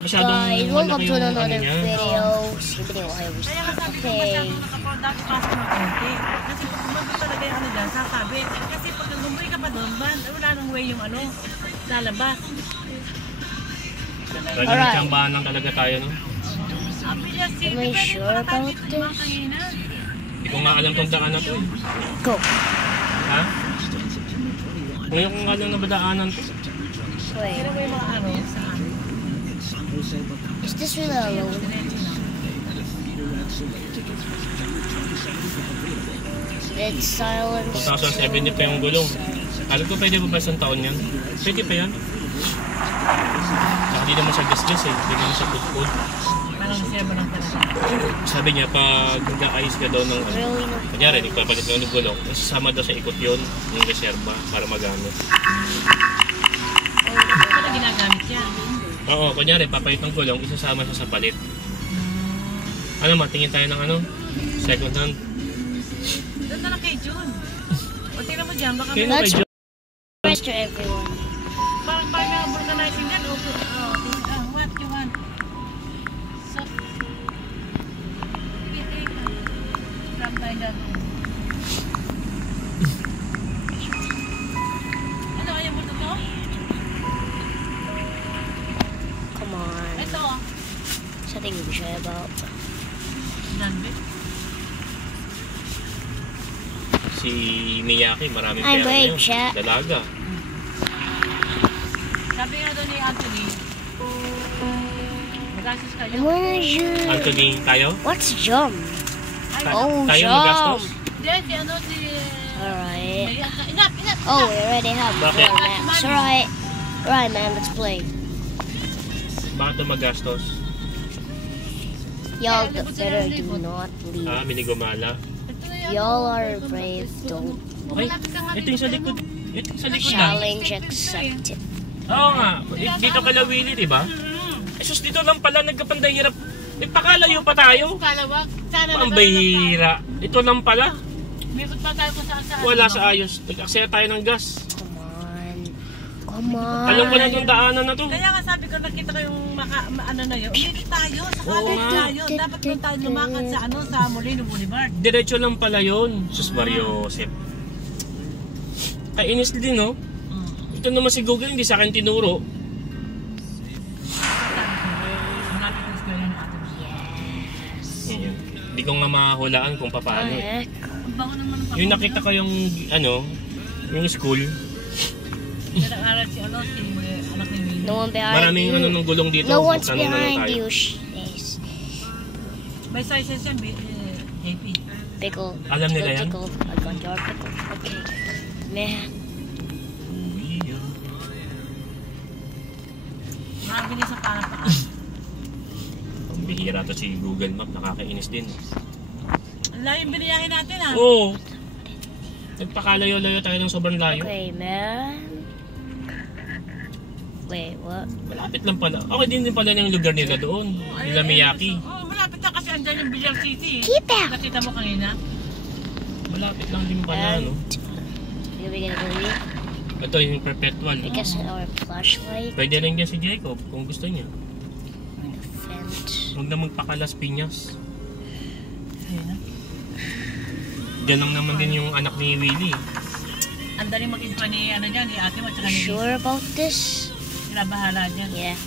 Masyadong Guys, welcome malaki to yung another ano niya. video. Siyempre, okay. Kaya nga sabi ko masyadong nakapag-dati pasok ng konti. Kasi pag lumabas talaga yung ano dyan, sasabi. Kasi pag lumuwi ka pa doon, wala nang way yung ano, lalabas. Talagang Alright. tsambahan lang talaga tayo, no? Am I sure about this? Hindi ko nga alam tong daan na to, eh. Go. Ha? Ngayon ko nga lang nabadaanan to. Wait, Pero may mga ano, sa ano. is this really alone? Dead silence. 2070 pa yung gulong. Alam ko pwede ba ba isang taon yan? Pwede pa yan. Saka di naman siya gas-gas eh. Hindi naman siya food-food. Parang reserva lang talaga. Sabi niya, pag nag-ayos ka daw ng ano, Really no. kanyari, nagpapalit daw ng gulong, sasama daw sa ikot yun, yung reserva, para magamit. Ano ginagamit yan? Oo, kunyari, papalit ng gulong, isasama siya sa palit. Ano, matingin tayo ng ano? Second hand. Doon na lang kay June. O tingnan mo dyan, baka Kaya may... na Let's kay rest to everyone. Parang may vulcanizing yan. Okay. What you want? So... Grab tayo dyan. Ano, ayaw mo ito? Come on. Ito. Something to be shy about. Nanbe. Si Miyaki, maraming Ay, pera babe, ngayon. siya. Dalaga. Sabi nga doon ni Anthony, magastos kayo. What is your... Anthony, tayo? What's jump? Ay, Oh, Tayo jump. magastos? Hindi, si ano, si... Alright. Inap! Oh, we already have Bakit? 4 maps. Alright. Alright, man, let's play. Bakit ito magastos? Y'all better do not leave. Minigumala. Y'all are brave, don't. Ay, ito yung sa likod. Ito yung sa likod na. Challenge accepted. Oo nga. Dito kalawili, di ba? Eh, sus, dito lang pala nagkapandahirap. Nagpakalayo pa tayo. Kalawag. Sana Pambahira. Ito lang pala. Mikot pa tayo kung saan. Wala sa ayos. Nag-aksaya tayo ng gas. Come on. Come on. Alam ko na itong daanan na to. Kaya nga sabi ko, nakita ko yung ano na yun. Umilit tayo. Sa Oo kanan nga. tayo. Dapat doon tayo lumakad sa ano, sa Molino Boulevard. Diretso lang pala yun. Sus Mario Josep. Kainis din, no? Ito naman si Google, hindi sa akin tinuro. Malapit ang square ng ato. Ayan. Hindi ko nga mahulaan kung paano. Heck. Ang bango naman ng Yung nakita ko yung, ano, yung school. Nag-aaral si ano, si anak ni Willie. No one behind Maraming you. ano ng gulong dito. No one's Magtanong na lang behind tayo. you. Yes. May sizes yan, JP. Pickle. Alam nila yan? Pickle. I got your pickle. Okay. Man. Makabili sa parapaan. Ang bihira to si Google Map, nakakainis din. Ang layo yung biniyahin natin ha. Oo. Nagpakalayo-layo tayo ng sobrang layo. Okay, man. Wait, what? Malapit lang pala. Okay din pala yung lugar nila doon. Nila Miyaki. Oo, malapit na kasi andyan yung Villar City. Keep out. Nakita mo kanina? Malapit lang din pala, no? Are we gonna go in? Ito yung perpetual. Because our flashlight Pwede rin yan si Jacob kung gusto niya. on the fence. Huwag na magpakalas pinyas. Ayun. Diyan lang naman din yung anak ni Willie. Ang daling mag-intro ni, ano dyan, ni ate mo at saka ni Sure about this? Sila bahala dyan. Yeah.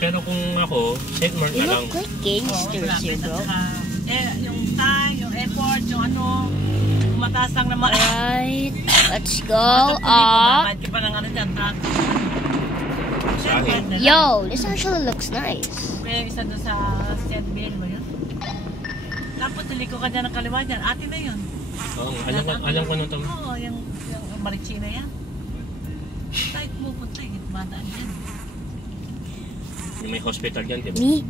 Pero kung ako, St. Mark You na lang. look like Oo, gangsters malapit. here, At bro. saka, yung time, yung effort, yung ano, mataas lang naman. Alright, let's go up. Babad ka pa ng ano dyan, truck. Saan? Yo, this actually looks nice. May isa doon sa St. Bill ba yun? Tapos tuliko ka dyan ng kaliwa dyan, ate na yun. Oo, alam ko na ito. Oo, yung Marichina yan. Tayo pupunta eh, madaan yan. Yung may hospital yan, diba? Me?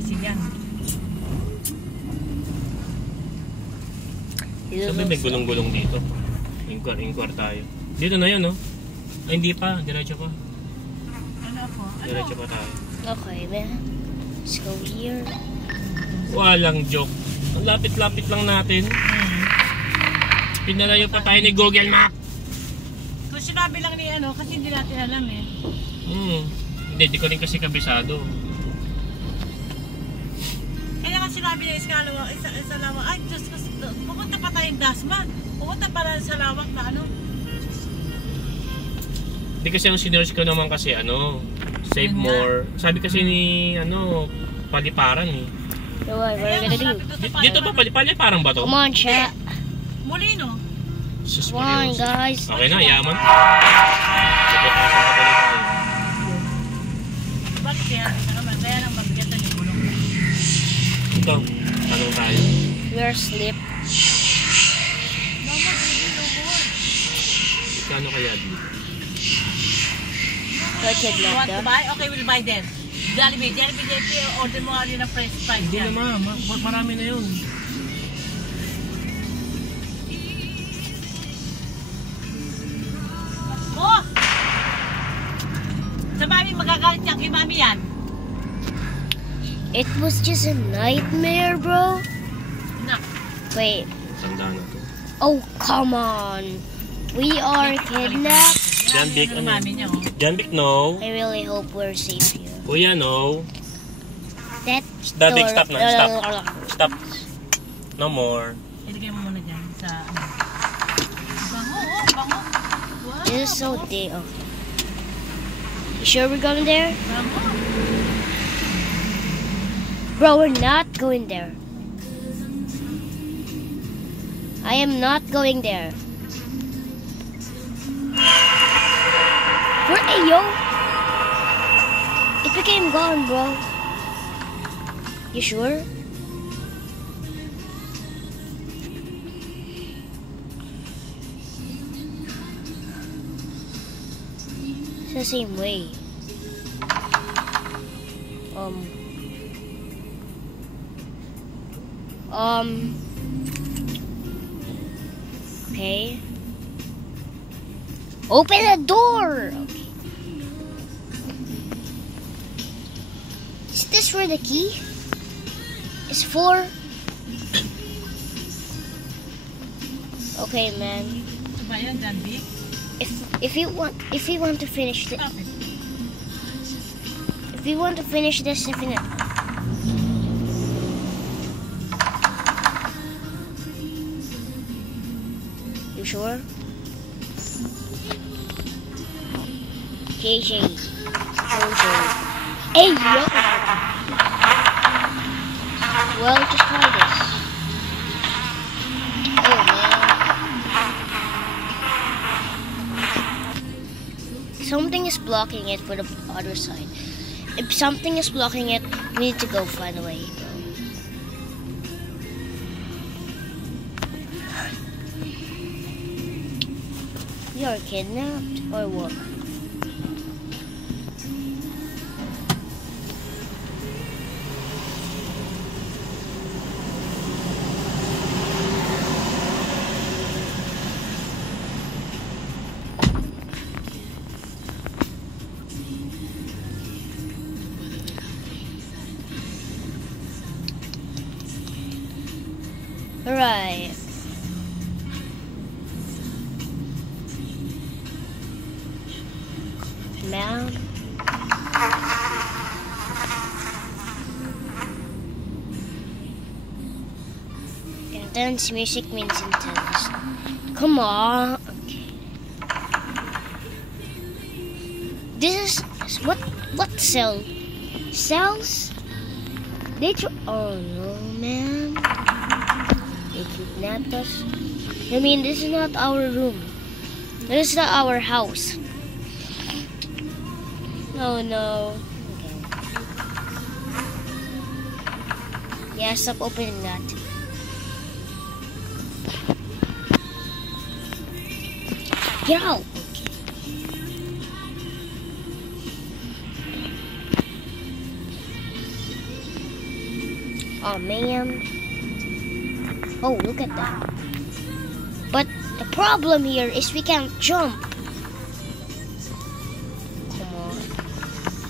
Sige yan. Sabi may gulong-gulong dito. Inquire tayo. Dito na yun, no? Ay, hindi pa. Diretso pa. Ano ako? Diretso pa tayo. Okay, man. Let's go here. Walang joke. Ang lapit-lapit lang natin. Pinalayo pa tayo ni Google Map. Kung sinabi lang ni ano, kasi hindi natin alam eh. Hindi ko rin kasi kabisado. Kaya nga sinabi niya isa lawak. Ay, Diyos ko, pupunta pa tayong Dasma. Pupunta pa rin sa lawak na ano. Hindi kasi ang sinerge ko naman kasi save Yun nga. more. Sabi kasi ni paliparan eh. So what we're gonna do? Dito ba paliparan ba to? Come on, chat. Molino. Sus, Come on, Marios. guys. Okay na, yaman. Nagpapasok pa pala tayo. Bakit kaya? Kaya nang mabigat ang gulong. Ito, tanong tayo. We're asleep. No more, baby, no more. Kano kaya dito? Go kidnap Want to them. buy? Okay, we'll buy then. Jollibee, JP, order mo nga rin ng fresh fries Hindi yan. na marami na yun. Oh! Sa mami, magagalit niya kay mami yan. It was just a nightmare, bro. Nak, Wait. Tanda na to. Oh, come on. We are kidnapped. Jan Vic, ang ano? mami niya, oh. Jan Vic, no. I really hope we're safe here. Kuya, no. That David, door- stop na, stop. Stop. No more. Iligay mo muna dyan sa ano. Bango, oh, bango. Wow, This is so bango. day. Okay. You sure we're going there? Bango. Bro, we're not going there. I am not going there. Where are you? It became gone, bro. You sure? It's the same way. Okay. Open the door! Okay. Is this where the key is for? Okay, man. Ito ba yun, Jan Vic? If you want to finish this, Okay. if you want to finish this, you sure? JJ. Hey, yo! Well, just try this. Oh, man. Something is blocking it for the other side. If something is blocking it, we need to go find a way, bro. We are kidnapped or what? Alright. Mount. Intense music means intense. Come on. Okay. This is what cell? Cells? Oh no, man. They kidnapped us. I mean, this is not our room. This is not our house. Oh no. Okay. Yeah, stop opening that. Get out. Oh man. Oh, look at that. But the problem here is we can't jump. Come on.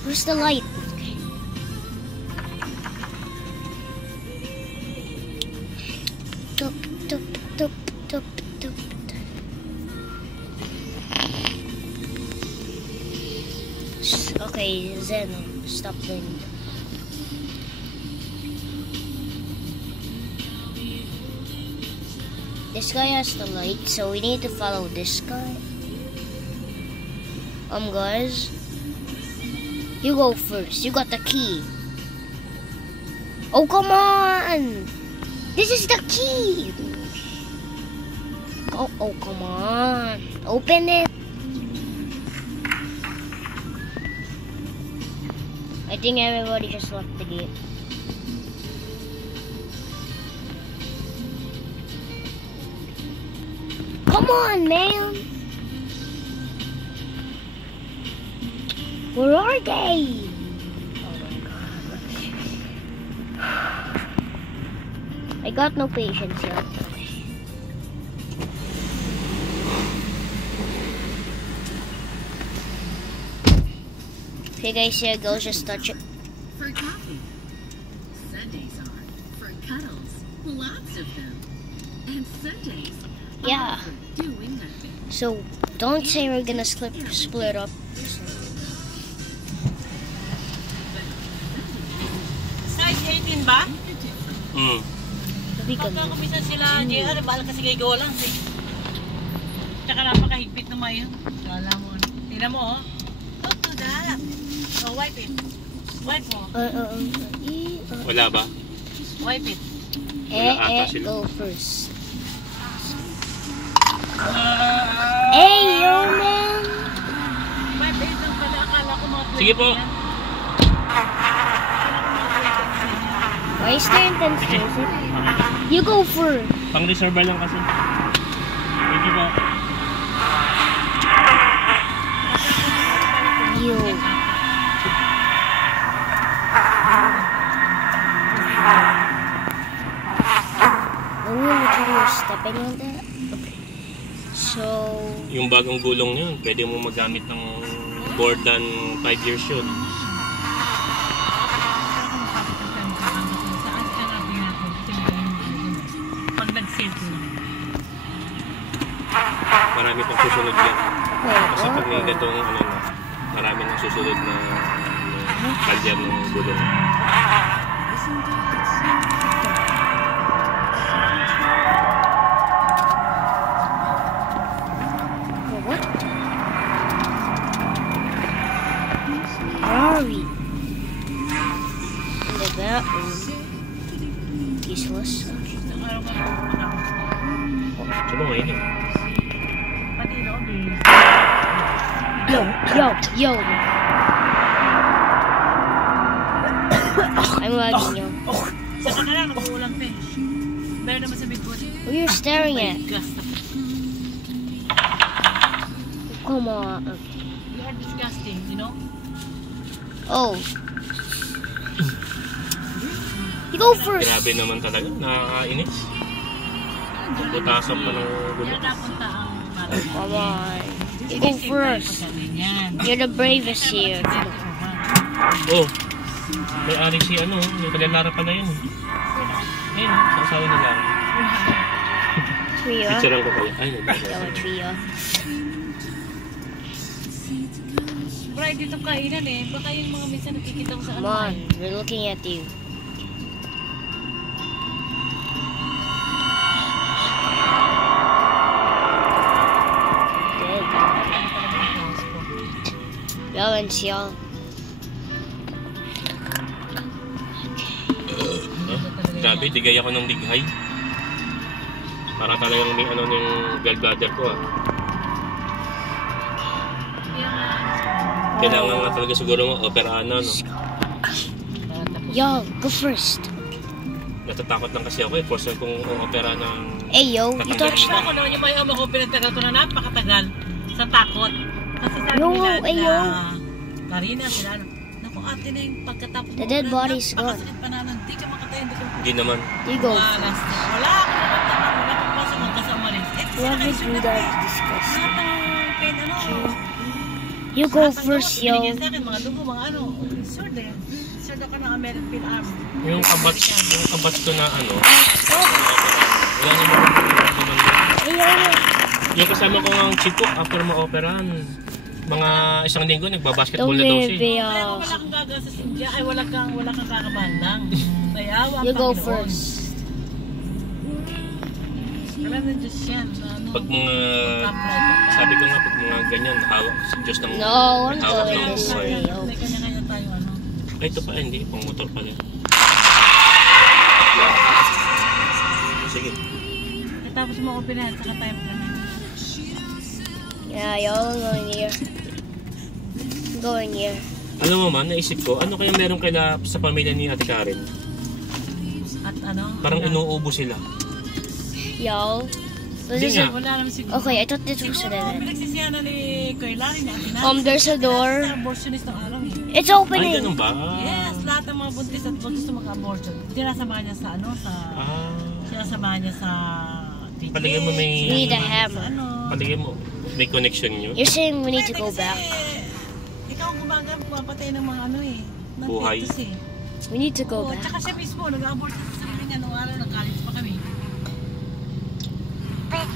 Where's the light? Okay. Tup, tup, tup, tup, tup. Okay, Zeno, stop wind. This guy has the light, so we need to follow this guy. Guys, you go first. You got the key. Oh, come on! This is the key. Oh, come on! Open it. I think everybody just left the gate. Come on, man! Where are they? Oh my god. I got no patience yet. Okay guys, here it goes, just touch it. For coffee. Sundays are for cuddles. Lots of them. And Sundays Yeah. are for doing nothing. So, don't say we're gonna split up. Size 18 ba? Sabi ka Pagka mo. kumisa sila, JR, bahala kasi kay gawa lang. Tsaka napakahigpit naman yun. Wala mo. Tingnan mo, oh. Don't do that. Oh, wipe it. Wipe mo. Wala ba? Wipe it. ata sila. Go first. Hey, yo, man! Wipe it lang pala. Akala ko mga Sige po. Why is there intense music? You go first. Pang-reserve lang kasi. Thank you po. You. Oh, look how you're stepping on that. Okay. So, Yung bagong gulong yun, pwede mo magamit ng more than 5 years yun. Pag nag-sale ko lang. Marami pang susunod yan. Kasi pag may ganitong ano na, marami nang susunod na kalyan ng gulong. what? Where are we? In the bathroom. Useless. Sino ngayon eh? Pati loob eh. Yo. I'm lagging, yo. Saka na lang, nag-uulang pa eh. Meron naman sa bigod. What are you staring at? Come on. Okay. You are disgusting, you know? Oh. You go first. Grabe naman talaga, nakakainis. Butasan pa ng Yan gulong. napunta ang parang. Come on. You go first. You're the bravest here. Oh, may ari si ano, yung kailanlara pa na yun. Ayun, sa asawa ni Lara. Trio. Picturean ko kayo. Ay, Yo, trio. Bray, dito kainan eh. Baka yung mga minsan nakikita ko sa Come ano. on. We're looking at you. Balance, y'all. Grabe, digay ako ng dighay. Para talagang may ano ng gallbladder ko ah. Kailangan nga talaga siguro ma-operahan na, no? Yo, go first. Natatakot lang kasi ako eh. Force kong opera ng... Hey, yo, you touched Ako that. naman yung may ama ko pinagtagal ko na napakatagal sa takot. Kasi sabi Yo, nila ay, yo. Karina, sila, naku ate na yung pagkatapos The dead body's gone. Napakasakit pa na nun. Hindi ka makatayo, hindi ka Hindi naman. You go. Wala ako naman. Wala akong pasok magkasama rin. Love it through that disgusting. Pain, ano? You go first, yo. Binigyan sa akin, mga dugo, mga ano. Sword eh. Sword ako ng American Arm. Yung kabats ko na ano, wala naman Hey, yo. yung kasama ko ng chikok after ma-operahan. mga isang linggo nagbabasketball na daw siya. Don't Kaya kung wala kang gagawin sa India, ay wala kang kakabandang. Kaya wag You go Panginoon. first. Alam na Diyos yan. Ano, Pag mga, sabi ko nga, pag mga ganyan, hawak sa Diyos ng No, I'm hawak going ng this buhay. way. May kanya-kanya tayo ano. Ay, ito pa, hindi. Pang motor pa rin. Sige. Tapos mo ko pinahan, saka tayo magkana. Yeah, y'all going here. I'm going here. Alam mo man, naisip ko, ano kaya meron kaila sa pamilya ni Ate Karen? At ano? Parang inuubo sila. Y'all. Hindi nga. Wala naman siguro. Okay, I thought this was Siguro, an pinagsisihan na ni Kuya Larry na atin. There's a door. Abortionist ng araw eh. It's Ay, opening. ganun ba? Yes, lahat ng mga buntis at buntis na mag-abortion. Sinasamahan niya sa ano, sa... Ah, Sinasamahan niya sa... Palagay mo may- We need a hammer. Ano. palagay mo, may connection nyo. You're saying we need to go back. Ikaw ang gumagamit, pumapatay ng mga ano eh. ng Buhay. fetus eh. We need to go Oo, back. tsaka siya mismo, nag-abort sa sarili niya nung araw, nag-college pa kami.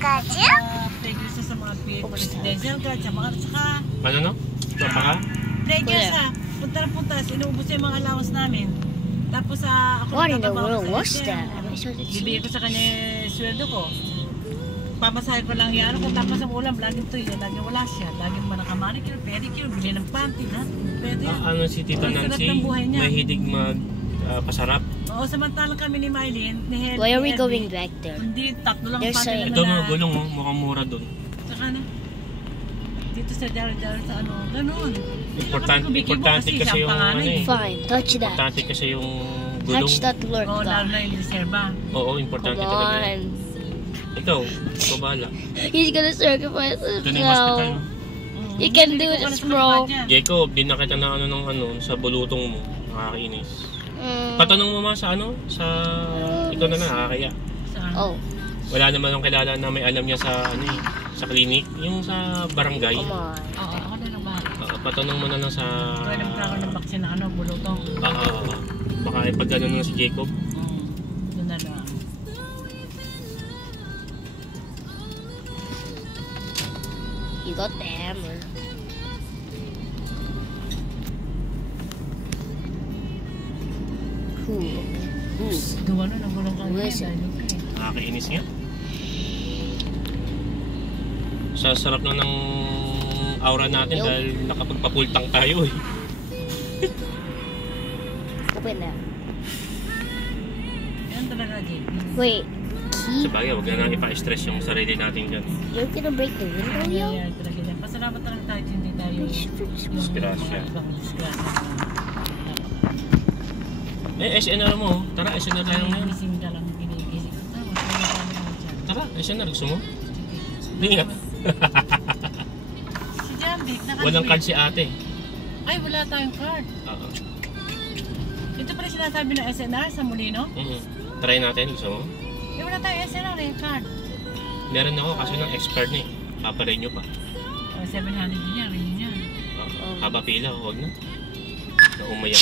Playgirl siya sa mga presidential guard, sa mga, tsaka Ano no? Ito pa ka? playgirl Kuya. siya. Punta na punta, inuubos niya yung mga allowance namin. Tapos ako What in the nagtatrabaho world sa was SM. that? I saw the Bibigyan ko sa kanya yung sweldo ko. Pamasahe ko lang yan. Kung tapos ang ulam, laging tuyo, laging wala siya. Laging manaka-manicure, pedicure, bili ng panty, ha? Pwede yan. Ano si Tita Ang sarap Nancy? ng buhay niya. Mahilig mag pasarap. Oo, samantalang kami ni Mylene, ni Helen, Why are we ni going Edwin, back there? Hindi, tatlo lang There's panty a- naman Ito na. mga gulong oh, mukhang mura doon. Saka na. Dito sa Dara-Dara sa ano, ganun. Importante kasi yung ano eh. Fine, touch that. Importante kasi yung gulong. Touch that lure, Oo, lalo na God. yung reserva. Oo, importante Come talaga. yan. on. Ikaw, ikaw bahala. He's gonna sacrifice Ito na yung hospital. himself. no? You can Hindi do ko this, alam sa bro. mga dyan. Jacob, di na kita na ano ng ano sa bulutong mo. Nakakainis. Patanong mo ma sa ano? Sa ikaw na nakakaya. Saan? Oh, Wala naman ang kilala na may alam niya sa ano eh, sa clinic, yung sa barangay. come on. Oo, ako na lang ba? Patanong mo na lang sa Kaya naman ako ng vaccine na ano, bulutong. baka ipag ano na si Jacob. Doon na lang. You got the hammer. Cool. Ooh. Gawa nun, ang gulong kang Listen. Nakakainis nga. Sa sarap na ng aura natin Yo. dahil nakapagpapultang tayo eh. Open that. Yan talaga, Jake. Wait. Sa Key? bagay, huwag na lang ipa-stress yung sarili natin dyan. You're gonna break the window, yo? Yan talaga yan. Pasalamat na lang tayo, hindi tayo yung Disgrasya. mga ibang disgrasya. Eh, SNR mo. Tara, SNR tayo ngayon. Gising ka lang, ginigising ka. Tama, sabi ko dyan. Tara, SNR. Gusto mo? Hindi nga. Si Jambik, nakasweet. Walang card si ate. Ay, wala tayong card. Oo. Ito pala sinasabi ng SNR sa Molino. Try natin. Gusto mo? Eh, wala tayong SNR eh, card. Meron ako kaso ng expert na eh. Paparenew pa. O, 700 din yan, rin yan. Haba pila, huwag na. Na umayak.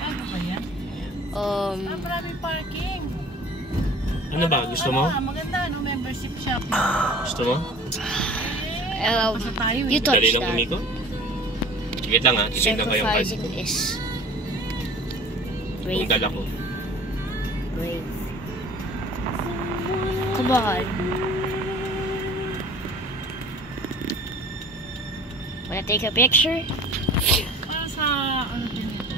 Ano ba yan? Maraming parking. Ano ba? Gusto mo? Maganda, no? Membership shop. Gusto mo? Basta tayo eh. You touch Dali lang that. umiko. Sige lang ha. Titignan ko yung card. Sacrificing is Kung brave. dala ko. Brave. Come on. Wanna take a picture? Para sa, ano din ito?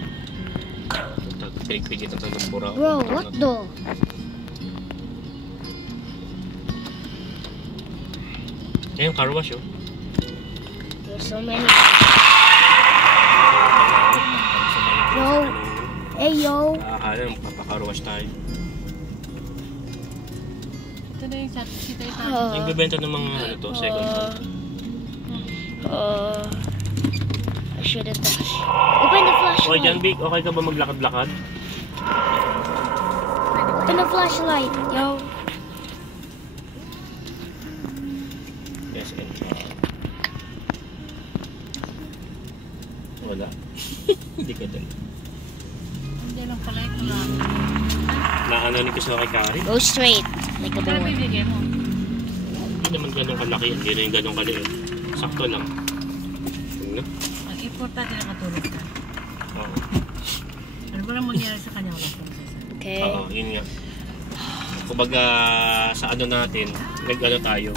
Pinigpigit ito ng bura. Bro, what the? Ngayon, car wash oh. There's so many. Yo. Hey, yo. Akala nang papacar wash tayo. Ito na yung si Tita. Yung bibenta ng mga ano to, second hand. I shouldn't touch. Open the Okay, flashlight. John Vic, okay ka ba maglakad-lakad? Open the flashlight, yo. Yes, and wala. Hindi ka dala. Hindi lang pala ito lang. Naananin ko sa kay Kari. Go straight, like a Pero boy. bibigyan mo. Hindi naman ganun kalaki. Hindi na yung ganun kaliit. sakto lang. Ano? Ang importante na katulog ka. Oo. Ano ba na mangyari sa kanya wala pang Okay. Oo, yun nga. Kumbaga sa ano natin, nag-ano tayo,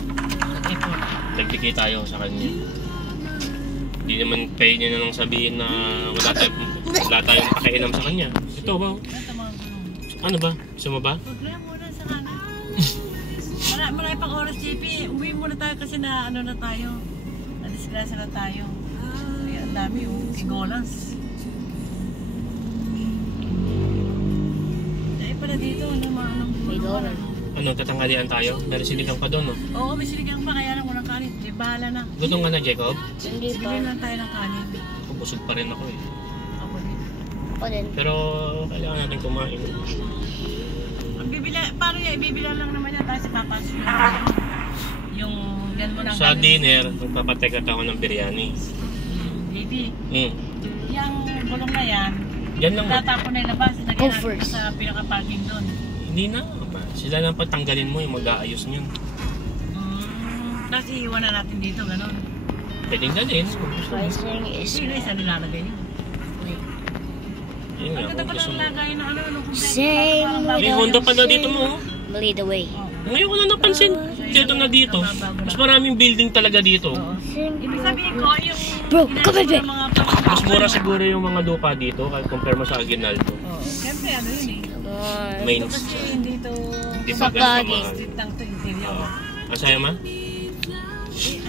effort. nagbigay tayo sa kanya. Hindi naman pwede niya na lang sabihin na wala tayong pakialam sa kanya. Ito ba? Ito mga gulong. Ano ba? Gusto mo ba? Problema muna sa kanan. Marami pang oras, JP. Uwi muna tayo kasi na ano na tayo. Na-disgrasya na tayo. Ay, ang dami yung kigolans. Dahil pala dito, ano mga May dollar. Ano, tatanghalian tayo? Dahil sinigang pa doon, no? Oo, may sinigang pa, kaya lang walang kanin. Di bahala na. Gutom ka na, Jacob? Hindi pa. Bili lang tayo ng kanin. Busog pa rin ako eh. Ako din. Ako din. Pero kailangan natin kumain. Ang bibila, paano yan? Ibibila lang naman yan tayo sa papas. Yung yan mo ng Sa dinner, magpapatekat ako ng biryani. Baby, Hmm. yung gulong na yan, Yan lang. tatapon na ilabas. Go Lagyan natin first. sa pinaka-parking doon. Hindi na. Sila lang patanggalin mo yung mag-aayos niyan. Tapos iiwan na natin dito, gano'n. Pwedeng dalhin. Pricing is Sino isa nilalagay yun? Yun nga, Ang ganda kung pa gusto ng mo. lagay na ano, Same May Honda pa na dito mo. lead the way. Ngayon ko na napansin. Dito na dito. Mas maraming building talaga dito. Ibig sabihin ko, yung Bro, come ginagawa here. ng mga Mas mura siguro yung mga lupa dito kahit compare mo sa Aguinaldo. Siyempre, ano yun eh. Come on. Main Ito kasi hindi to Di Sa ba ganito bagay. mahal? street lang to interior. Oo. Ang sayo ma? Ano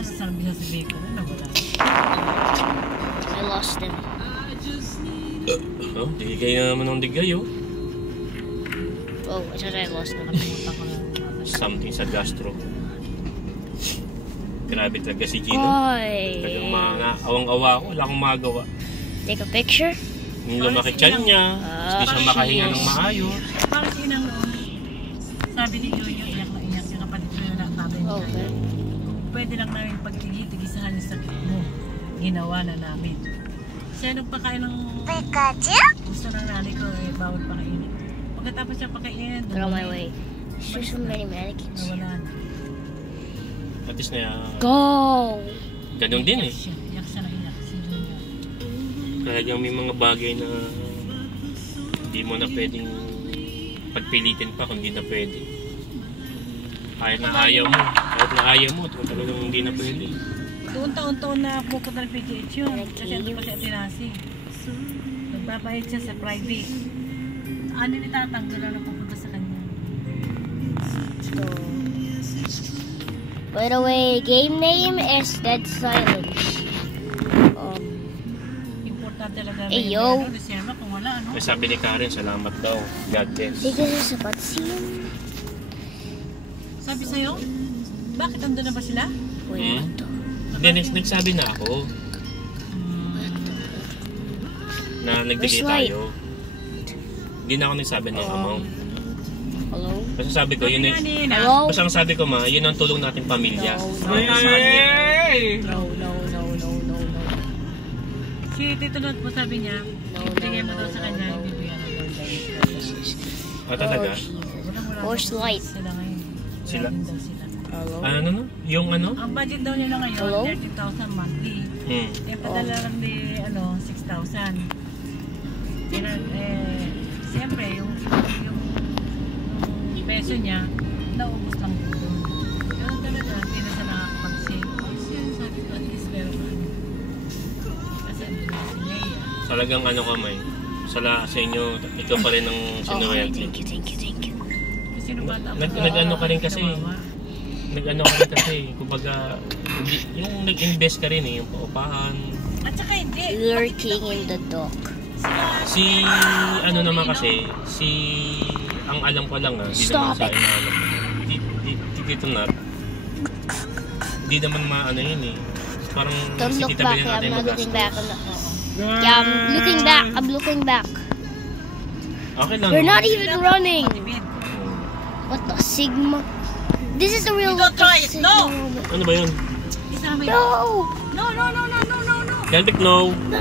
sabi sa sabihin ko? Ano wala? I lost him. Oh, digay na naman ng digay oh. Oh, I thought I lost him. Nakalimutan ko na. Something sa gastro. Grabe talaga si Gino. Talagang Boy. mga awang-awa ko, wala akong magagawa. Take a picture. Yung lumaki tiyan niya, hindi siya makahinga ng maayos. Parang sinang noon. Sabi ni Yoyo, iyak na iyak. Yung kapatid ko yung nakatabi niya. Okay. Kung pwede lang namin pagtigi-tigisahan yung sakit mo, ginawa na namin. Siya nagpakain ng gusto ng nanay ko, bawal pakainin. Pagkatapos siya pakainin, Get on my way. There's so many mannequins. nawala na. At least na, Go! ganun din eh. Iyak siya na iyak, si Junior. Talagang may mga bagay na hindi mo na pwedeng pagpilitin pa kung hindi na pwede. Kahit na ayaw mo, talagang hindi na pwede. Doon taon-taon na pupunta ng PGH yun. Kasi ito pa si Atinasi. Nagpapahit siya sa private. Ano ni Tatang, doon lang pupunta sa kanya. So, by the way, game name is Dead Silence. Importante talaga. Eh, yo. December kung wala, ano? May sabi ni Karen, salamat daw. God bless. Because it's a cutscene. Sabi sa'yo, bakit andun na ba sila? Wait, Hmm? Hindi, nagsabi na ako na nagbigay First light. tayo. Hindi na ako nagsabi ng amount. hello? Basta sabi ko, yun Kanina. Hello? basta ang sabi ko ma, yun ang tulong nating pamilya. No, Para sa kanya. No, no, no, no, no, no. Si Tito Not po sabi niya, ibigay mo daw sa kanya, no. ibibigyan na daw tayo. Ah, talaga? Walang-wala Horse daw light. Sila ngayon. Sila? Meron daw sila. Hello? Ano no? Yung ano? Ang budget daw nila ngayon, Hello? 30,000 monthly. Hmm. Eh, padala lang di, 6,000. Pero, siyempre, yung peso niya, naubos lang po doon. Pero talaga, hindi na siya nakakapag-save. Kasi yan, sabi ko, at least meron ka. Kasi andun na si Leia. Talagang ano ka may. Sa inyo, ikaw pa rin ang Oh, sinuwerte. thank you, thank you, thank you. Kasi nung bata ako, Nag-ano ka rin kasi. kawawa. Nag-ano ka rin kasi. Kumbaga, yung nag-invest ka rin eh. Yung paupahan. At saka hindi. Lurking in the dock. Si, ano naman kasi, ang alam ko lang hindi naman Stop sa it. inaalam. Dito na, hindi naman maano yun eh. Parang Don't look sititabi back. na natin I'm not looking back. magastos. Yeah, I'm looking back. I'm looking back. Okay lang. We're not even running. Matibid. What the Sigma? This is the real You don't try it. No! Sigma. Ano ba yun? Isama yun. No! No, no, no, no, no, no, no. Galbic, no. No!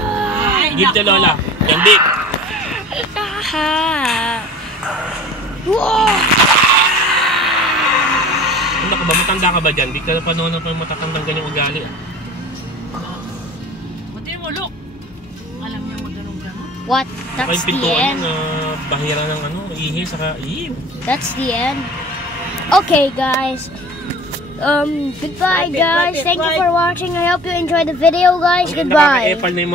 Give to Lola. Galbic. Ah! Whoa! Ano ka ba? Matanda ka ba dyan? Di ka na panahon na pa matatandang ganyang ugali. Ah. look. Alam niya magano'n-ganon. What? Saka That's yung the pintuan end. na bahira ng ano, ihi, saka ihi. That's the end. Okay, guys. Goodbye, Wipe it, guys. wipe it, Thank you wipe. for watching. I hope you enjoyed the video, guys. Ang Goodbye. nakaka-epal na yung